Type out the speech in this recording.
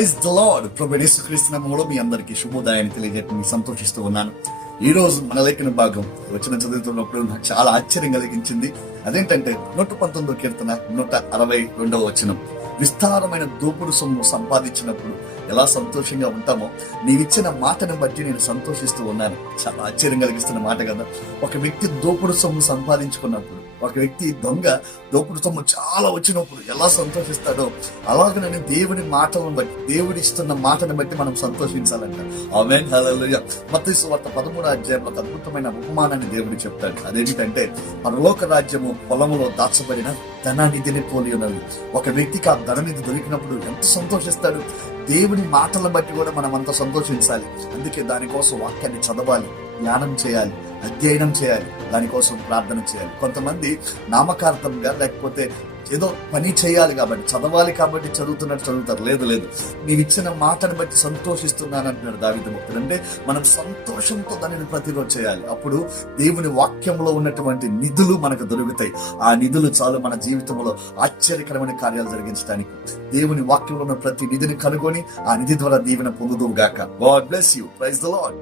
Praise the lord. ప్రభువైన యేసుక్రీస్తు నామములో మీ అందరికీ శుభోదయాన్ని తెలియజేయడం సంతోషిస్తూ ఉన్నాను. ఈ రోజు మన లేఖన భాగం వచ్చిన చదువుతున్నప్పుడు నాకు చాలా ఆశ్చర్యం కలిగించింది. అదేంటంటే 119వ కీర్తన 162వ వచనం. విస్తారమైన దోపుడు సొమ్ము సంపాదించినప్పుడు ఎలా సంతోషంగా ఉంటామో నీవిచ్చిన మాటను బట్టి నేను సంతోషిస్తూ ఉన్నాను. చాలా ఆశ్చర్యం కలిగిస్తున్న మాట కదా. ఒక వ్యక్తి దోపుడు సొమ్ము సంపాదించుకున్నప్పుడు, ఒక వ్యక్తి దొంగ దోపుడు సొమ్ము చాలా వచ్చినప్పుడు ఎలా సంతోషిస్తాడో అలాగనే దేవుని మాటలను బట్టి, దేవుడి ఇస్తున్న మాటను బట్టి మనం సంతోషించాలంట. ఆమేన్, హల్లెలూయా. మత్తయి సువార్త 13వ అధ్యాయంలో ఒక అద్భుతమైన ఉపమానాన్ని దేవుడు చెప్తాడు. అదేంటంటే పరలోక రాజ్యము పొలములో దాచబడిన ధననిధిని పోలి ఉన్నది. ఒక వ్యక్తికి ఆ ధననిధి దొరికినప్పుడు ఎంత సంతోషిస్తాడు. దేవుని మాటలను బట్టి కూడా మనం అంత సంతోషించాలి. అందుకే దానికోసం వాక్యాన్ని చదవాలి, ధ్యానం చేయాలి, అధ్యయనం చేయాలి, దానికోసం ప్రార్థన చేయాలి. కొంతమంది నామకార్థంగా లేకపోతే ఏదో పని చేయాలి కాబట్టి, చదవాలి కాబట్టి చదువుతున్నట్టు చదువుతారు. లేదు, నీవు ఇచ్చిన మాటను బట్టి సంతోషిస్తున్నాను అంటున్నాడు దావీదు భక్తుడు. అంటే మనం సంతోషంతో దానిని ప్రతిరోజు చేయాలి. అప్పుడు దేవుని వాక్యంలో ఉన్నటువంటి నిధులు మనకు దొరుకుతాయి. ఆ నిధులు చాలు మన జీవితంలో ఆశ్చర్యకరమైన కార్యాలు జరిగించడానికి. దేవుని వాక్యంలో ఉన్న ప్రతి నిధిని కనుగొని ఆ నిధి ద్వారా దీవెన పొందుదువు గాక. God bless you. Praise the lord.